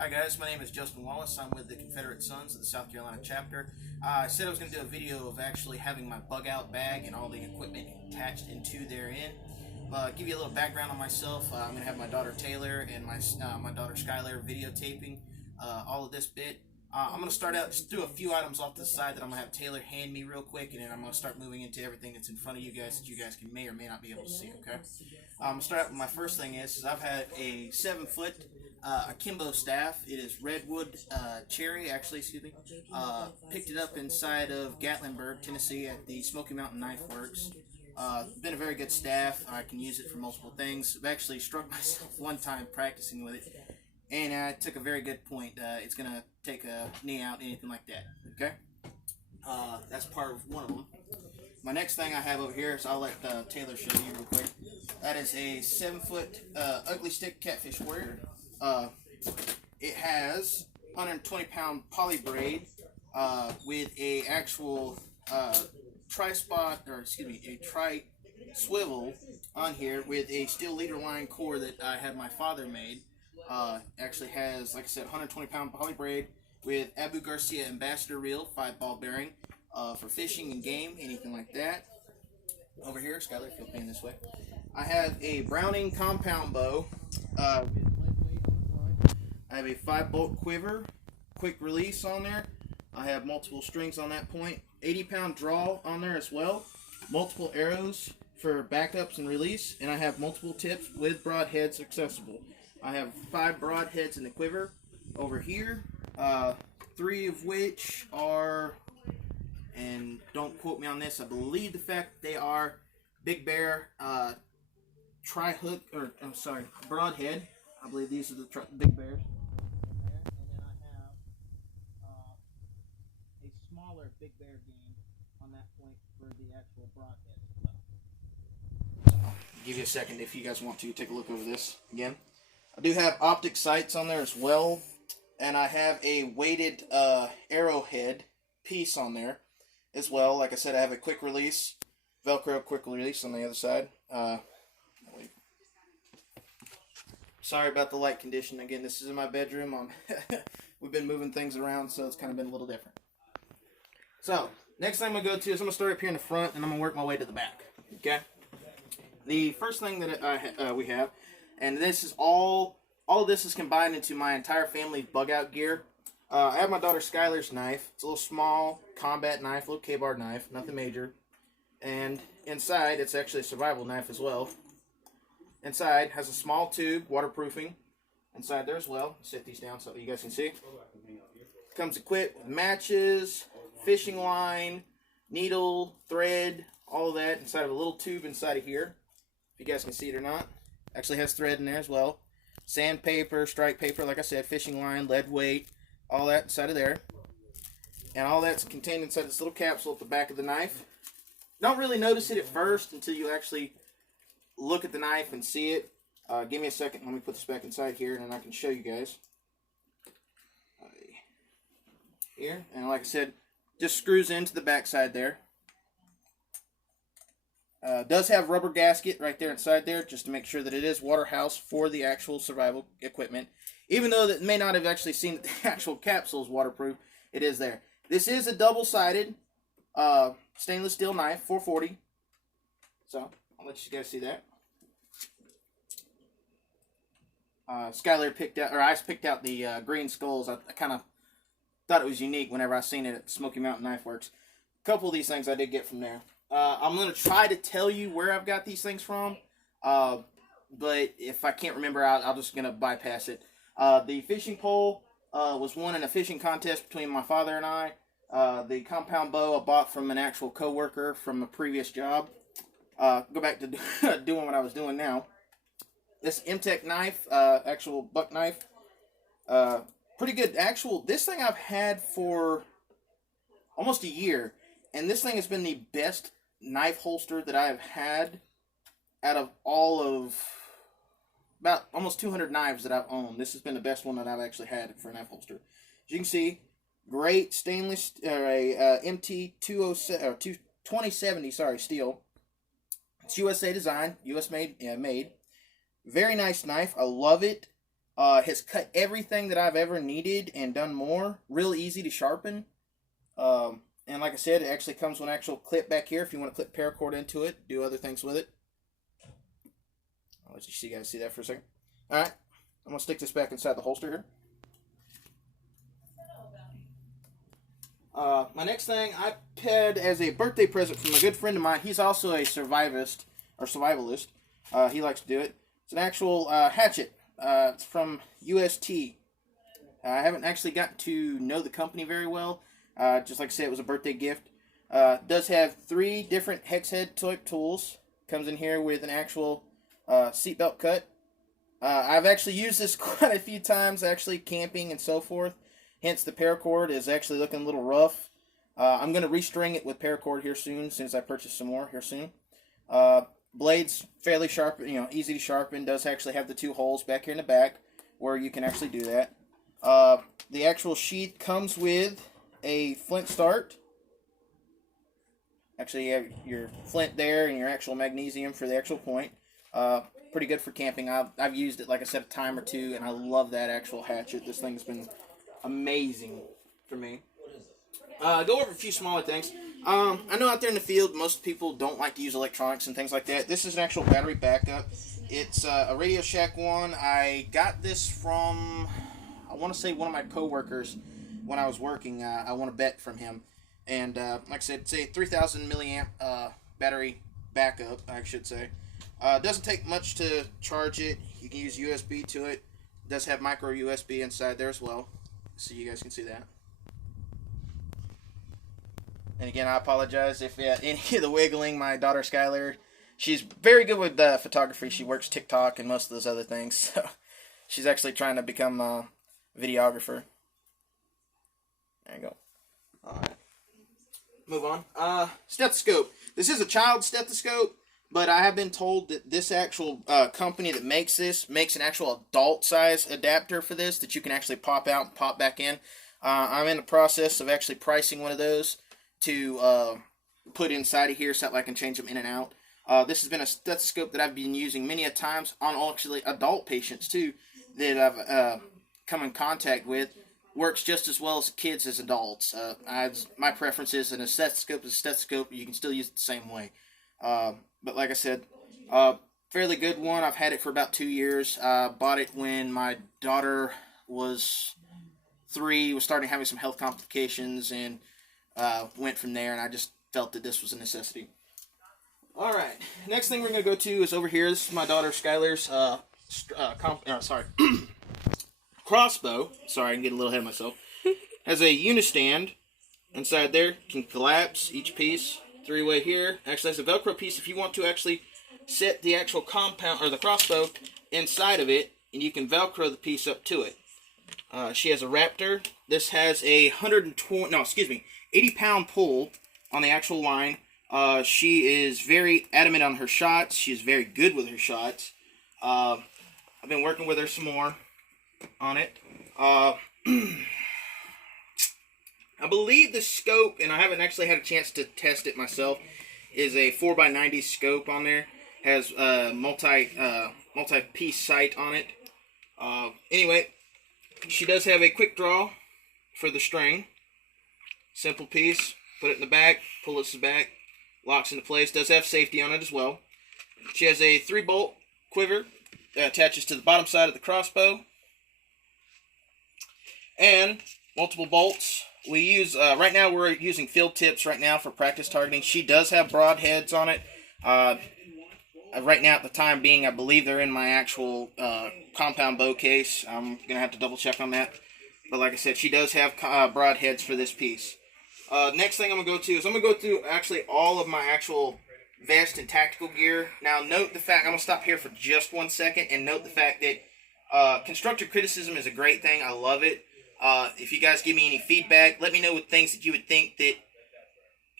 Hi guys, my name is Justin Wallace. I'm with the Confederate Sons of the South Carolina chapter. I said I was going to do a video of actually having my bug out bag and all the equipment attached into therein. Give you a little background on myself. I'm going to have my daughter Taylor and my daughter Skylar videotaping all of this bit. I'm going to start out just do a few items off to the side that I'm going to have Taylor hand me real quick, and then I'm going to start moving into everything that's in front of you guys that you guys may or may not be able to see. Okay. I'm going to start out with my first thing is I've had a 7-foot akimbo staff. It is redwood cherry, actually, excuse me. Picked it up inside of Gatlinburg, Tennessee at the Smoky Mountain Knife Works. Been a very good staff. I can use it for multiple things. I've actually struck myself one time practicing with it, and I took a very good point. It's going to take a knee out, anything like that. Okay? That's part of one of them. My next thing I have over here, so I'll let Taylor show you real quick. That is a 7-foot ugly stick catfish warrior. It has 120-pound poly braid with a actual tri-spot, or excuse me, a tri-swivel on here with a steel leader line core that I had my father made. Actually has, like I said, 120-pound poly braid with Abu Garcia Ambassador reel, 5-ball bearing for fishing and game, anything like that. Over here, Skylar, if you'll pan this way. I have a Browning compound bow. I have a 5-bolt quiver, quick release on there. I have multiple strings on that point. 80-pound draw on there as well. Multiple arrows for backups and release. And I have multiple tips with broadheads accessible. I have 5 broadheads in the quiver over here. 3 of which are, and don't quote me on this, I believe the fact they are Big Bear tri-hook, or I'm sorry, broadhead. I believe these are the Big Bears. Smaller Big Bear game on that point for the actual broadhead. So, give you a second if you guys want to take a look over this again. I do have optic sights on there as well, and I have a weighted arrowhead piece on there as well. Like I said, I have a quick release, Velcro quick release on the other side. Sorry about the light condition. Again, this is in my bedroom. We've been moving things around, so it's kind of been a little different. So, next thing I'm going to go to is I'm going to start up here in the front, and I'm going to work my way to the back. Okay? The first thing that we have, and this is all of this is combined into my entire family's bug out gear. I have my daughter Skylar's knife. It's a little small combat knife, a little K-bar knife, nothing major. And inside, it's actually a survival knife as well. Inside has a small tube, waterproofing. Inside there as well. Set these down so that you guys can see. Comes equipped with matches, fishing line, needle, thread, all of that inside of a little tube inside of here. If you guys can see it or not. Actually has thread in there as well. Sandpaper, strike paper, like I said, fishing line, lead weight, all that inside of there. And all that's contained inside this little capsule at the back of the knife. Don't really notice it at first until you actually look at the knife and see it. Give me a second. Let me put this back inside here, and then I can show you guys. Here, and like I said, just screws into the back side there. Does have rubber gasket right there inside there, just to make sure that it is water house for the actual survival equipment. Even though that may not have actually seen that the actual capsule is waterproof, it is there. This is a double-sided stainless steel knife, 440. So, I'll let you guys see that. Skylar picked out, or I picked out the green skulls. I kind of thought it was unique whenever I seen it at Smoky Mountain Knife Works. A couple of these things I did get from there. I'm going to try to tell you where I've got these things from, but if I can't remember, I'm just going to bypass it. The fishing pole was won in a fishing contest between my father and I. The compound bow I bought from an actual co-worker from a previous job. Go back to doing what I was doing now. This M-Tech knife, actual buck knife, pretty good. This thing I've had for almost a year, and this thing has been the best knife holster that I have had out of all of about almost 200 knives that I've owned. This has been the best one that I've actually had for a knife holster. As you can see, great stainless, MT 2070, steel. It's USA design, US made. Very nice knife. I love it. Has cut everything that I've ever needed and done more. Real easy to sharpen. And like I said, it actually comes with an actual clip back here if you want to clip paracord into it, do other things with it. I'll let you guys see that for a second. Alright, I'm going to stick this back inside the holster here. My next thing I had as a birthday present from a good friend of mine. He's also a survivalist. He likes to do it. It's an actual hatchet. It's from UST. I haven't actually gotten to know the company very well. Just like I said, it was a birthday gift. Does have 3 different hex head type tools. Comes in here with an actual seatbelt cut. I've actually used this quite a few times, actually camping and so forth. Hence, the paracord is actually looking a little rough. I'm going to restring it with paracord here soon, as soon as I purchase some more here soon. Blade's fairly sharp, easy to sharpen. Does actually have the 2 holes back here in the back where you can actually do that. The actual sheath comes with a flint start. Actually, you have your flint there and your actual magnesium for the actual point. Pretty good for camping. I've used it, like I said, a time or 2, and I love that actual hatchet. This thing's been amazing for me. Go over a few smaller things. I know out there in the field, most people don't like to use electronics and things like that. This is an actual battery backup. It's a Radio Shack one. I got this from, I want to say, one of my coworkers when I was working. I won a bet from him. And like I said, it's a 3,000 milliamp battery backup, I should say. Doesn't take much to charge it. You can use USB to it. It does have micro USB inside there as well, so you guys can see that. And again, I apologize if any of the wiggling. My daughter Skylar, she's very good with photography. She works TikTok and most of those other things. So she's actually trying to become a videographer. There you go. Alright. Move on. Stethoscope. This is a child stethoscope, but I have been told that this actual company that makes this makes an actual adult size adapter for this that you can actually pop out and pop back in. I'm in the process of actually pricing one of those to put inside of here so that I can change them in and out. This has been a stethoscope that I've been using many a times on actually adult patients too that I've come in contact with. Works just as well as kids as adults. My preference is a stethoscope is a stethoscope. You can still use it the same way. But like I said, fairly good one. I've had it for about 2 years. Bought it when my daughter was 3, was starting having some health complications, and went from there, and I just felt that this was a necessity. Alright, next thing we're going to go to is over here. This is my daughter Skylar's crossbow. Sorry, I can get a little ahead of myself. Has a unistand inside there. Can collapse each piece. 3-way here. Actually has a Velcro piece if you want to actually set the actual compound or the crossbow inside of it, and you can Velcro the piece up to it. She has a Raptor. This has a 80-pound pull on the actual line. She is very adamant on her shots. She is very good with her shots. I've been working with her some more on it. I believe the scope, and I haven't actually had a chance to test it myself, is a 4x90 scope on there. Has multi-piece sight on it. Anyway, she does have a quick draw for the string. Simple piece. Put it in the back. Pull this back. Locks into place. Does have safety on it as well. She has a 3-bolt quiver that attaches to the bottom side of the crossbow. And multiple bolts. We use, right now we're using field tips right now for practice targeting. She does have broadheads on it. Right now at the time being, I believe they're in my actual compound bow case. I'm going to have to double check on that. But like I said, she does have broadheads for this piece. Next thing I'm going to go to is I'm going to go through actually all of my actual vest and tactical gear. Now note the fact, I'm going to stop here for just 1 second and note the fact that constructive criticism is a great thing. I love it. If you guys give me any feedback, let me know with things that you would think that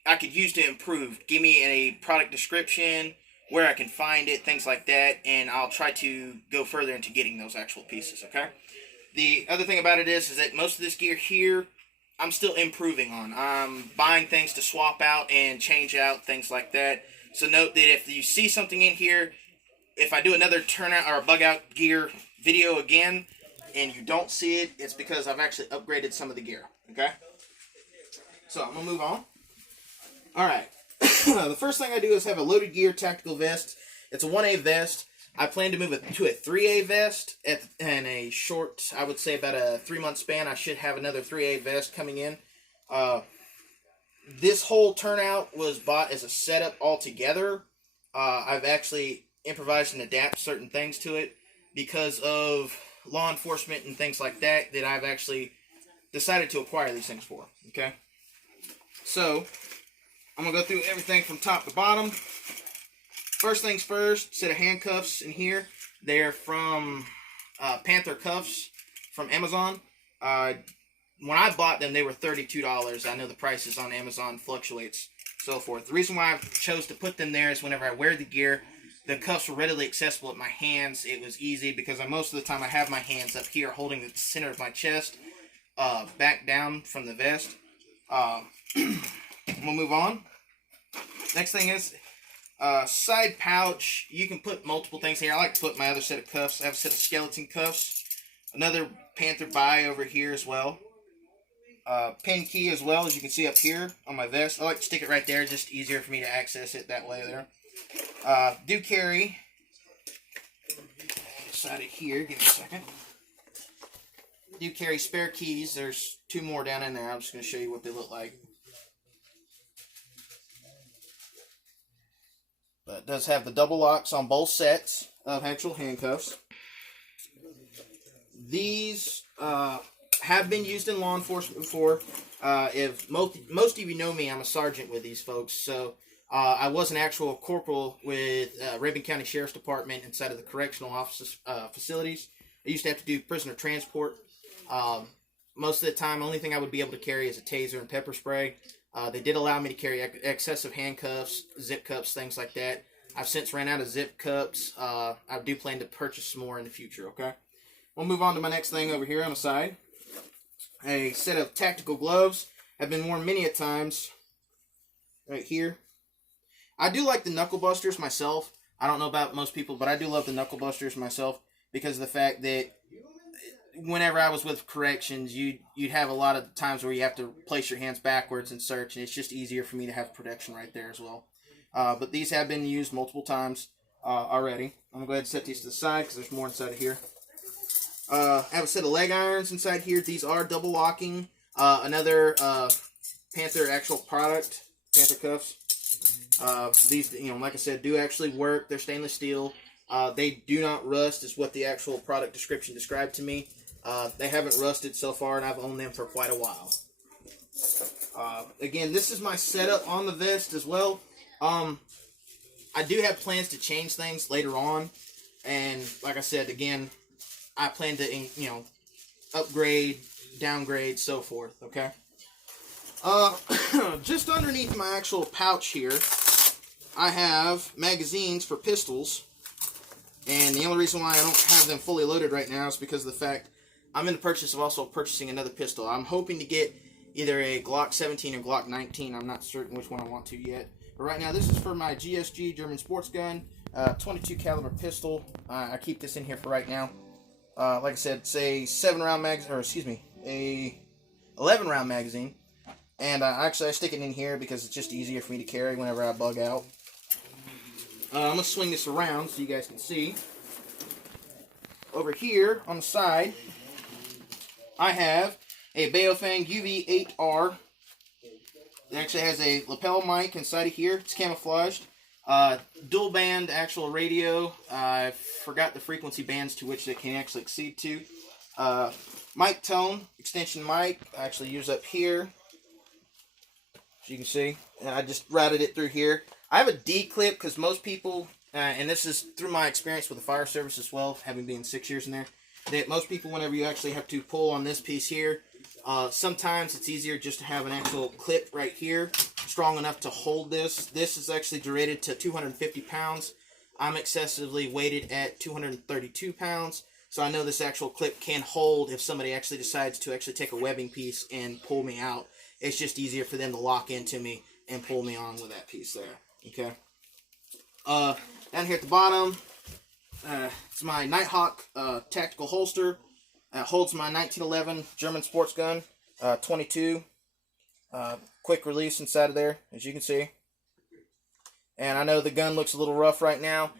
I could use to improve. Give me a product description, where I can find it, things like that, and I'll try to go further into getting those actual pieces, okay? The other thing about it is that most of this gear here, I'm still improving on. I'm buying things to swap out and change out, things like that. So note that if you see something in here, if I do another turnout or bug out gear video again, and you don't see it, it's because I've actually upgraded some of the gear. Okay? So I'm going to move on. Alright. The first thing I do is have a loaded gear tactical vest. It's a 1A vest. I plan to move it to a 3A vest in a short, I would say about a 3-month span. I should have another 3A vest coming in. This whole turnout was bought as a setup altogether. I've actually improvised and adapted certain things to it because of law enforcement and things like that I've actually decided to acquire these things for. Okay? So, I'm going to go through everything from top to bottom. First things first, set of handcuffs in here. They're from Panther Cuffs from Amazon. When I bought them, they were $32. I know the prices on Amazon fluctuates, so forth. The reason why I chose to put them there is whenever I wear the gear, the cuffs were readily accessible at my hands. It was easy because most of the time I have my hands up here holding the center of my chest back down from the vest. We'll move on. Next thing is side pouch. You can put multiple things here. I like to put my other set of cuffs. I have a set of skeleton cuffs. Another Panther buy over here as well. Pin key as well, as you can see up here on my vest. I like to stick it right there, just easier for me to access it that way there. Do carry inside of here. Give me a second. Do carry spare keys. There's 2 more down in there. I'm just going to show you what they look like. But it does have the double locks on both sets of actual handcuffs. These have been used in law enforcement before. If most of you know me, I'm a sergeant with these folks. So I was an actual corporal with Rabun County Sheriff's Department inside of the correctional office facilities. I used to have to do prisoner transport. Most of the time, only thing I would be able to carry is a taser and pepper spray. They did allow me to carry excessive handcuffs, zip cups, things like that. I've since ran out of zip cups. I do plan to purchase some more in the future, okay? We'll move on to my next thing over here on the side. A set of tactical gloves. Have been worn many a times. Right here. I do like the knuckle busters myself. I don't know about most people, but I do love the knuckle busters myself because of the fact that whenever I was with corrections, you'd have a lot of times where you have to place your hands backwards and search, and it's just easier for me to have protection right there as well. But these have been used multiple times already. I'm going to go ahead and set these to the side because there's more inside of here. I have a set of leg irons inside here. These are double locking. Another Panther actual product, Panther cuffs. These, like I said, do actually work. They're stainless steel. They do not rust, is what the actual product description described to me. They haven't rusted so far, and I've owned them for quite a while. Again, this is my setup on the vest as well. I do have plans to change things later on, and like I said, again, I plan to, upgrade, downgrade, so forth, okay? Just underneath my actual pouch here, I have magazines for pistols. And the only reason why I don't have them fully loaded right now is because of the fact I'm in the process of also purchasing another pistol. I'm hoping to get either a Glock 17 or Glock 19. I'm not certain which one I want to yet. But right now, this is for my GSG German sports gun, 22 caliber pistol. I keep this in here for right now. Like I said, it's a 7-round magazine, or excuse me, a 11-round magazine. And actually, I stick it in here because it's just easier for me to carry whenever I bug out. I'm going to swing this around so you guys can see. Over here on the side, I have a Baofeng UV8R. It actually has a lapel mic inside of here. It's camouflaged. Dual band actual radio. I forgot the frequency bands to which it can actually exceed to. Mic tone, extension mic. I actually use up here. As you can see. And I just routed it through here. I have a D-clip because most people, and this is through my experience with the fire service as well, having been 6 years in there, that most people, whenever you actually have to pull on this piece here, sometimes it's easier just to have an actual clip right here, strong enough to hold this. This is actually rated to 250 pounds. I'm excessively weighted at 232 pounds, so I know this actual clip can hold if somebody actually decides to actually take a webbing piece and pull me out. It's just easier for them to lock into me and pull me on with that piece there. Okay. Down here at the bottom, it's my Nighthawk tactical holster. Holds my 1911 German sports gun, 22, quick release inside of there, as you can see. And I know the gun looks a little rough right now.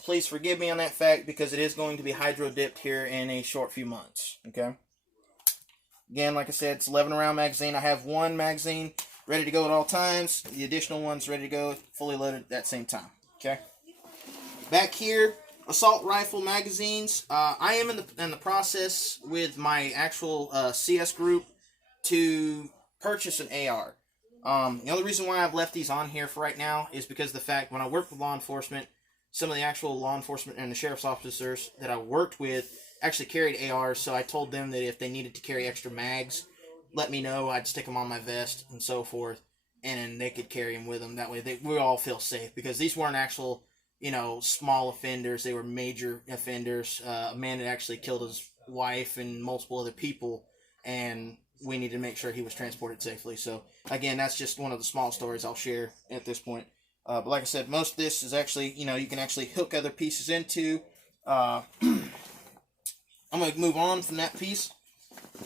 Please forgive me on that fact, because it is going to be hydro dipped here in a short few months. Okay. Again, like I said, it's 11 round magazine. I have one magazine ready to go at all times. The additional one's ready to go, fully loaded at that same time. Okay. Back here, assault rifle magazines. I am in the process with my actual CS group to purchase an AR. The only reason why I've left these on here for right now is because of the fact when I worked with law enforcement, some of the actual law enforcement and the sheriff's officers that I worked with actually carried ARs, so I told them that if they needed to carry extra mags, let me know. I'd stick them on my vest and so forth, and then they could carry them with them. That way we all feel safe, because these weren't actual, small offenders. They were major offenders. A man had actually killed his wife and multiple other people, and we needed to make sure he was transported safely. So, again, that's just one of the small stories I'll share at this point. But like I said, most of this is actually, you can actually hook other pieces into. I'm going to move on from that piece.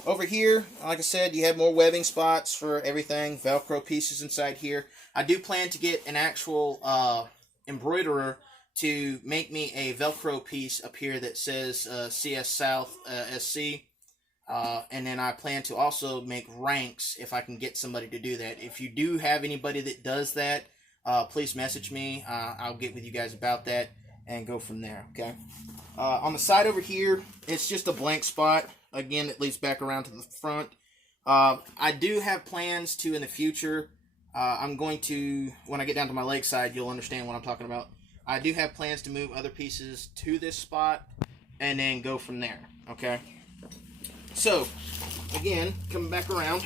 Over here, like I said, you have more webbing spots for everything. Velcro pieces inside here. I do plan to get an actual embroiderer to make me a Velcro piece up here that says CS South SC. And then I plan to also make ranks if I can get somebody to do that. If you do have anybody that does that, please message me. I'll get with you guys about that and go from there, okay? On the side over here, it's just a blank spot. Again, it leads back around to the front. I do have plans to, in the future, I'm going to, when I get down to my leg side, you'll understand what I'm talking about. I do have plans to move other pieces to this spot and then go from there, okay? So, again, coming back around,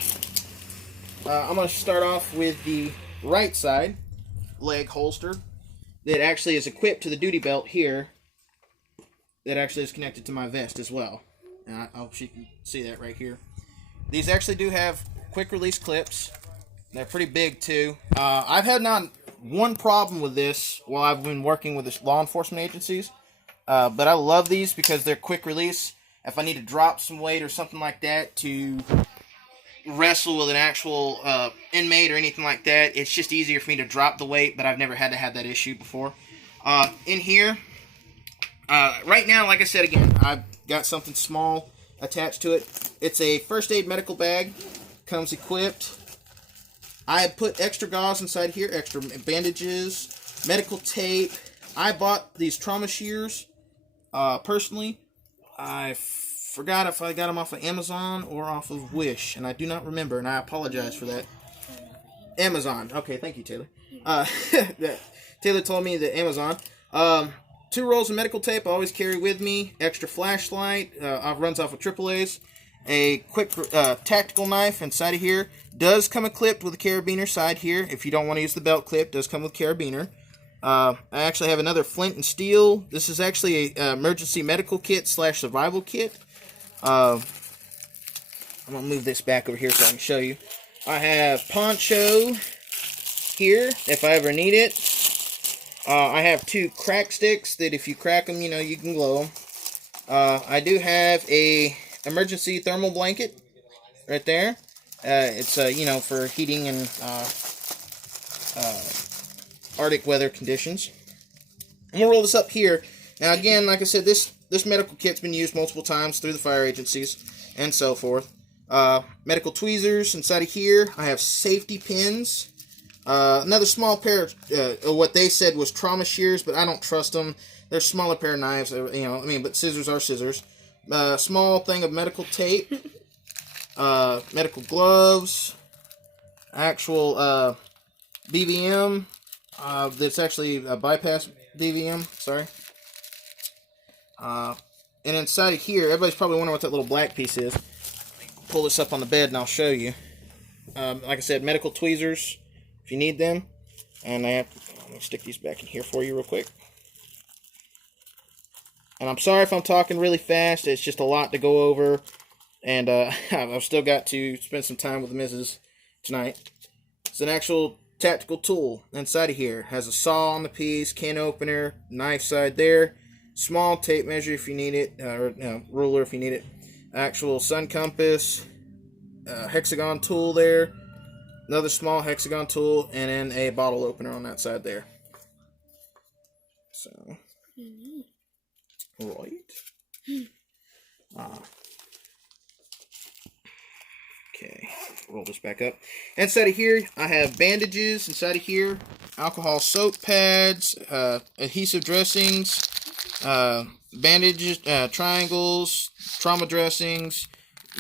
I'm going to start off with the right side leg holster that actually is equipped to the duty belt here, that actually is connected to my vest as well. And I hope you can see that right here. These actually do have quick release clips. They're pretty big too. I've had not one problem with this while I've been working with the law enforcement agencies. But I love these because they're quick release. If I need to drop some weight or something like that to wrestle with an actual inmate or anything like that, it's just easier for me to drop the weight, but I've never had to have that issue before. In here, right now, like I said again, I've got something small attached to it. It's a first aid medical bag. Comes equipped. I put extra gauze inside here, extra bandages, medical tape. I bought these trauma shears personally. I forgot if I got them off of Amazon or off of Wish, and I do not remember, and I apologize for that. Amazon. Okay, thank you, Taylor. Taylor told me that Amazon. 2 rolls of medical tape I always carry with me. Extra flashlight. Runs off of AAA's. A quick tactical knife inside of here. Does come equipped with a carabiner side here. If you don't want to use the belt clip, does come with carabiner. I actually have another flint and steel. This is actually a emergency medical kit / survival kit. I'm going to move this back over here so I can show you. I have poncho here if I ever need it. I have 2 crack sticks that if you crack them, you can glow them. I do have a emergency thermal blanket right there. It's, for heating and Arctic weather conditions. I'm going to roll this up here. Now, again, like I said, this medical kit's been used multiple times through the fire agencies and so forth. Medical tweezers inside of here. I have safety pins. Another small pair of what they said was trauma shears, but I don't trust them. They're a smaller pair of knives, but scissors are scissors. Small thing of medical tape. Medical gloves. Actual BVM. That's actually a bypass BVM, sorry. And inside of here, everybody's probably wondering what that little black piece is. Pull this up on the bed and I'll show you. Like I said, medical tweezers, if you need them. And let me stick these back in here for you real quick. And I'm sorry if I'm talking really fast. It's just a lot to go over. And I've still got to spend some time with the missus tonight. It's an actual tactical tool inside of here. Has a saw on the piece, can opener, knife side there, small tape measure if you need it, or ruler if you need it. actual sun compass, hexagon tool there, another small hexagon tool, and then a bottle opener on that side there. So, right. Okay, roll this back up. Inside of here, I have bandages. Inside of here, alcohol soap pads, adhesive dressings, bandages, triangles, trauma dressings,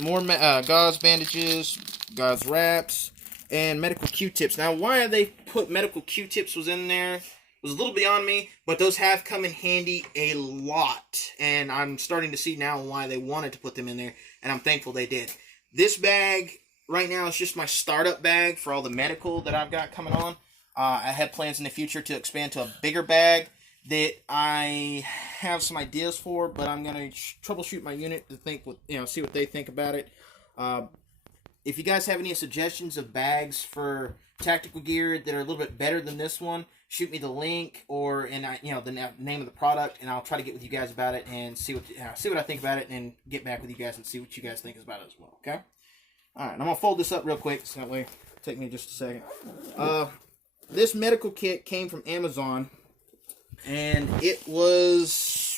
more gauze bandages, gauze wraps, and medical Q-tips. Now, why they put medical Q-tips was in there was a little beyond me, but those have come in handy a lot, and I'm starting to see now why they wanted to put them in there, and I'm thankful they did. This bag right now is just my startup bag for all the medical that I've got coming on. I have plans in the future to expand to a bigger bag that I have some ideas for, but I'm going to troubleshoot my unit to think, see what they think about it. If you guys have any suggestions of bags for tactical gear that are a little bit better than this one, shoot me the link or the name of the product, and I'll try to get with you guys about it and see what I think about it, and get back with you guys and see what you guys think about it as well. Okay. All right. I'm gonna fold this up real quick, so that way take me just a second. This medical kit came from Amazon, and it was,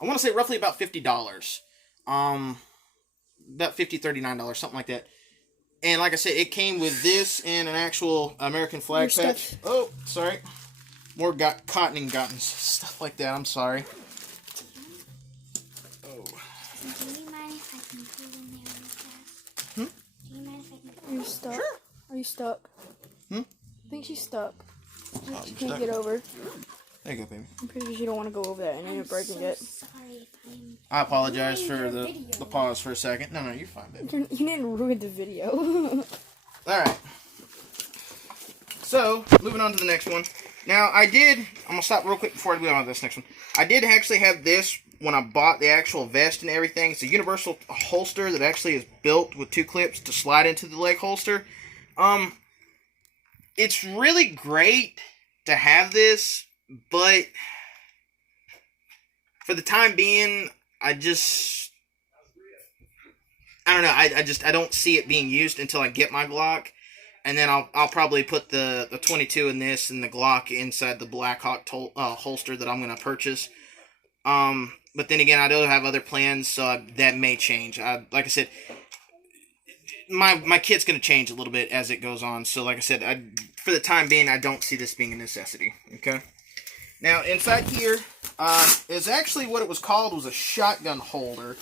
I want to say, roughly about $50. About $39, something like that. And like I said, it came with this and an actual American flag patch. Oh, sorry. More cottoning gottens. Stuff like that. I'm sorry. Oh. Do you mind if I can pull in there real fast? Do you mind if I can pull? Are you stuck? Sure. Are you stuck? I think she's stuck. Oh, She can't get over. There you go, baby. I'm pretty sure you don't want to go over that and end up breaking it. Sorry if I'm... I apologize for the pause for a second. No, you're fine, baby. You didn't ruin the video. Alright. So, moving on to the next one. Now, I'm going to stop real quick before I move on to this next one. I did actually have this when I bought the actual vest and everything. It's a universal holster that actually is built with 2 clips to slide into the leg holster. It's really great to have this, but for the time being, I don't know. I don't see it being used until I get my Glock, and then I'll probably put the 22 in this and the Glock inside the Blackhawk holster that I'm gonna purchase. But then again, I do have other plans, so that may change. Like I said, my kit's gonna change a little bit as it goes on. So like I said, for the time being, I don't see this being a necessity. Okay. Now inside here is actually what it was called was a shotgun holder,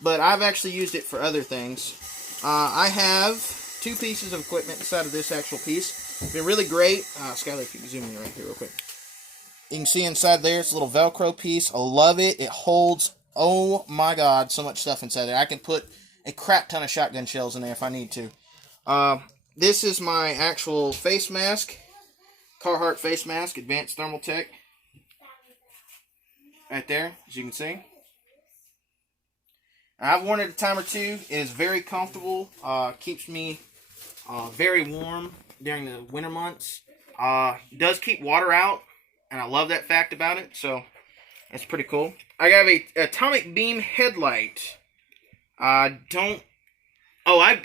but I've actually used it for other things. I have 2 pieces of equipment inside of this actual piece. It's been really great. Skylar, if you can zoom in right here real quick. You can see inside there, it's a little Velcro piece. I love it. It holds, oh my God, so much stuff inside there. I can put a crap ton of shotgun shells in there if I need to. This is my actual face mask. Carhartt face mask, Advanced Thermal Tech. Right there, as you can see. I've worn it a time or 2. It is very comfortable. Keeps me very warm during the winter months. Does keep water out, and I love that fact about it. So that's pretty cool. I have a atomic beam headlight. I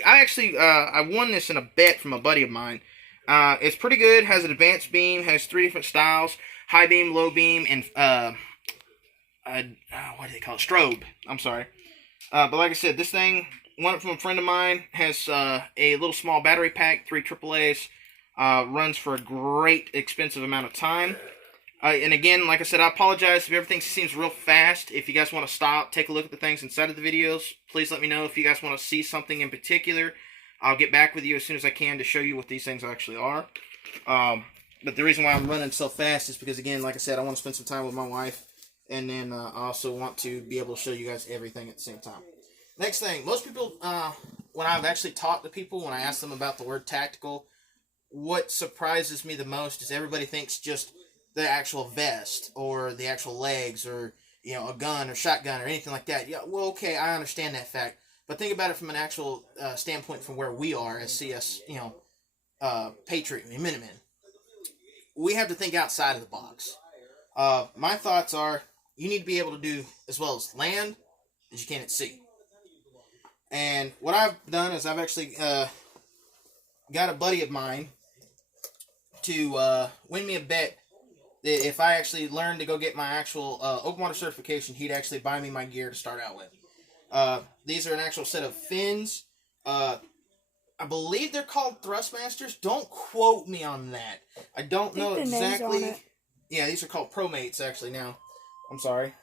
actually won this in a bet from a buddy of mine. It's pretty good. Has an advanced beam. Has 3 different styles: high beam, low beam, and what do they call it? Strobe. I'm sorry. But like I said, this thing, won it from a friend of mine, has a little small battery pack, 3 AAAs, runs for a great expensive amount of time. And again, like I said, I apologize if everything seems real fast. If you guys want to stop, take a look at the things inside of the videos, please let me know if you guys want to see something in particular. I'll get back with you as soon as I can to show you what these things actually are. But the reason why I'm running so fast is because, again, like I said, I want to spend some time with my wife. And then I also want to be able to show you guys everything at the same time. Next thing, most people, when I've actually talked to people, when I ask them about the word tactical, what surprises me the most is everybody thinks just the actual vest or the actual legs or, a gun or shotgun or anything like that. Yeah, well, okay, I understand that fact. But think about it from an actual standpoint from where we are as CS, Patriot and Minutemen. We have to think outside of the box. My thoughts are, you need to be able to do as well as land, that you can't at sea. And what I've done is I've actually got a buddy of mine to win me a bet that if I actually learn to go get my actual open water certification, he'd actually buy me my gear to start out with. These are an actual set of fins. I believe they're called Thrustmasters. Don't quote me on that. I don't know exactly. Yeah, these are called ProMates actually now. I'm sorry.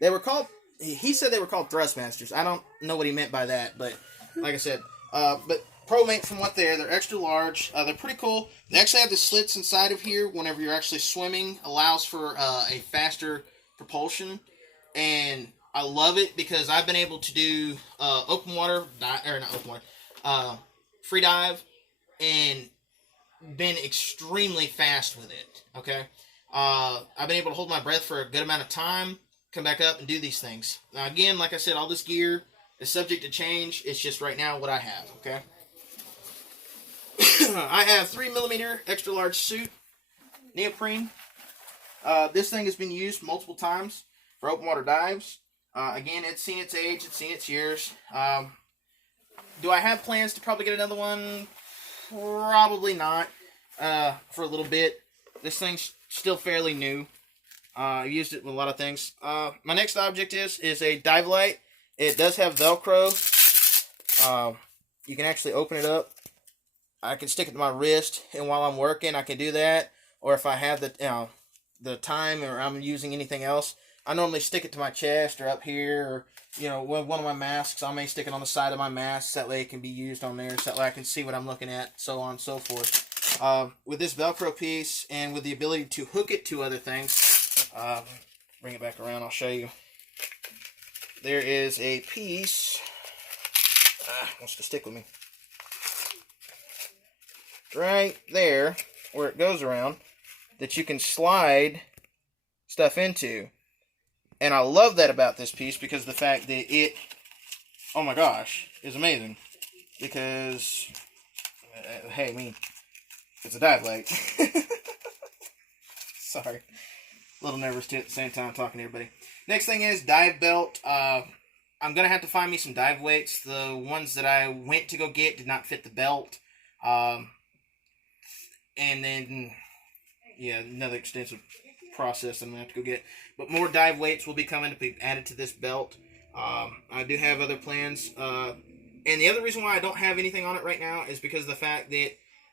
They were called. He said they were called Thrustmasters. I don't know what he meant by that, but like I said, but ProMate from what they're extra large. They're pretty cool. They actually have the slits inside of here. Whenever you're actually swimming, allows for a faster propulsion, and I love it because I've been able to do open water, or not open water, free dive, and been extremely fast with it. Okay, I've been able to hold my breath for a good amount of time, come back up and do these things. Now again, like I said, all this gear is subject to change. It's just right now what I have. Okay, I have 3mm extra large suit, neoprene. This thing has been used multiple times for open water dives. Again, it's seen its age, it's seen its years. Do I have plans to probably get another one? Probably not. For a little bit. This thing's still fairly new. I've used it with a lot of things. My next object is a dive light. It does have Velcro. You can actually open it up. I can stick it to my wrist, and while I'm working, I can do that. Or if I have the time, or I'm using anything else, I normally stick it to my chest or up here, or with one of my masks. I may stick it on the side of my mask. That way it can be used on there. So that way I can see what I'm looking at, so on and so forth. With this Velcro piece and with the ability to hook it to other things, bring it back around. I'll show you. There is a piece. Wants to stick with me. Right there, where it goes around, that you can slide stuff into. And I love that about this piece because the fact that it, oh my gosh, is amazing. Because, hey, I mean, it's a dive light. Sorry. A little nervous too at the same time talking to everybody. Next thing is dive belt. I'm going to have to find me some dive weights. The ones that I went to go get did not fit the belt. And then, yeah, another extensive process I'm going to have to go get. But more dive weights will be coming to be added to this belt. I do have other plans. And the other reason why I don't have anything on it right now is because of the fact that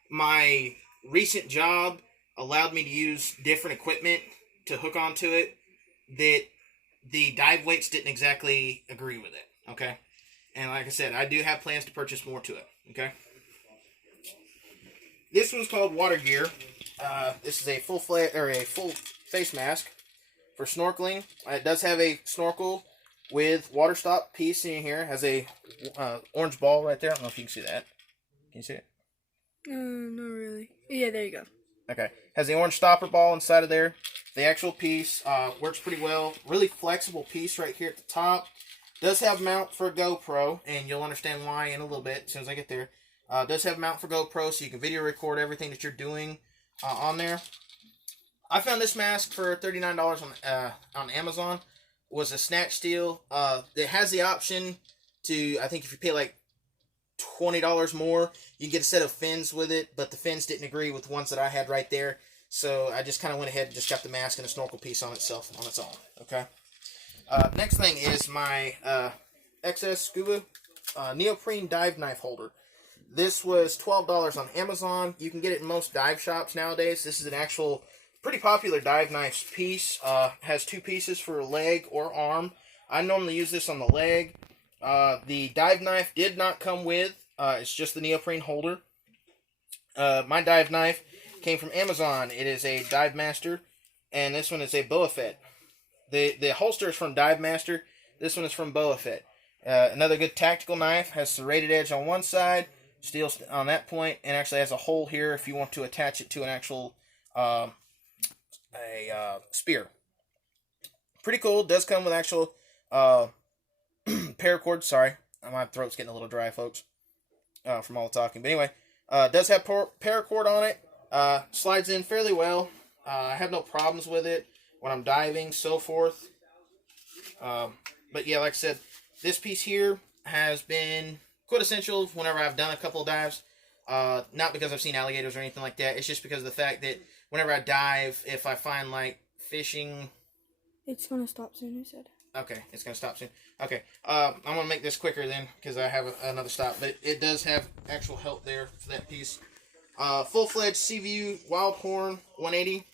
my recent job allowed me to use different equipment to hook onto it that the dive weights didn't exactly agree with it. Okay? And like I said, I do have plans to purchase more to it. Okay? This one's called Water Gear. This is a full face mask for snorkeling. It does have a snorkel with water stop piece in here. It has a orange ball right there. I don't know if you can see that. Can you see it? Not really. Yeah, there you go. Okay. Has the orange stopper ball inside of there. The actual piece works pretty well. Really flexible piece right here at the top. Does have mount for a GoPro, and you'll understand why in a little bit as soon as I get there. Does have mount for GoPro, so you can video record everything that you're doing on there. I found this mask for $39 on Amazon. Was a snatch deal. It has the option to, I think if you pay like $20 more, you can get a set of fins with it, but the fins didn't agree with the ones that I had right there. So I just kind of went ahead and just got the mask and a snorkel piece on itself on its own. Okay. Next thing is my XS Scuba neoprene dive knife holder. This was $12 on Amazon. You can get it in most dive shops nowadays. This is an actual pretty popular dive knife piece. Has two pieces for leg or arm. I normally use this on the leg. The dive knife did not come with. It's just the neoprene holder. My dive knife came from Amazon. It is a Dive Master, and this one is a Boa Fett. The holster is from Dive Master. This one is from Boa Fett. Another good tactical knife. Has serrated edge on one side, steel on that point, and actually has a hole here if you want to attach it to an actual spear. Pretty cool. Does come with actual paracord. Sorry, my throat's getting a little dry, folks, from all the talking. But anyway, does have paracord on it. Slides in fairly well. I have no problems with it when I'm diving, so forth. But But yeah, like I said, this piece here has been quintessential whenever I've done a couple of dives. Not because I've seen alligators or anything like that. It's just because of the fact that whenever I dive, if I find like fishing... It's gonna stop soon, you said. Okay, it's going to stop soon. Okay, I'm going to make this quicker then because I have another stop. But it does have actual help there for that piece. Full-fledged Seaview Wildhorn 180.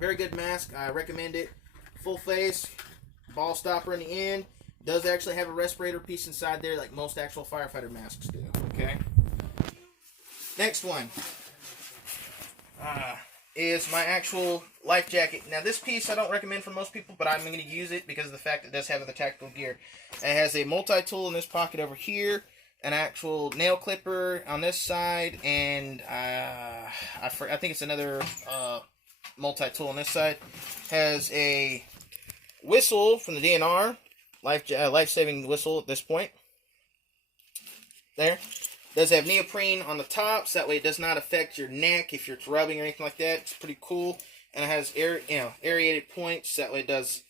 Very good mask. I recommend it. Full face, ball stopper in the end. Does actually have a respirator piece inside there like most actual firefighter masks do. Okay. Next one is my actual life jacket. Now this piece I don't recommend for most people, but I'm going to use it because of the fact it does have the tactical gear. It has a multi-tool in this pocket over here, an actual nail clipper on this side, and I think it's another multi-tool on this side. Has a whistle from the DNR, life-saving whistle at this point. There. Does have neoprene on the top, so that way it does not affect your neck if you're rubbing or anything like that. It's pretty cool. And it has aerated points, so that way it does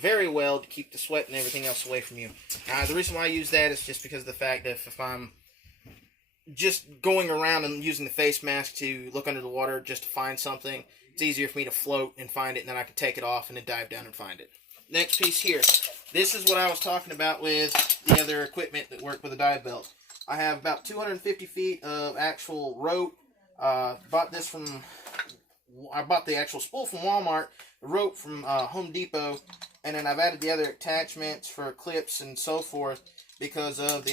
very well to keep the sweat and everything else away from you. The reason why I use that is just because of the fact that if I'm just going around and using the face mask to look under the water just to find something, it's easier for me to float and find it, and then I can take it off and then dive down and find it. Next piece here. This is what I was talking about with the other equipment that work with a dive belt. I have about 250 feet of actual rope. I bought the actual spool from Walmart, the rope from Home Depot, and then I've added the other attachments for clips and so forth because of the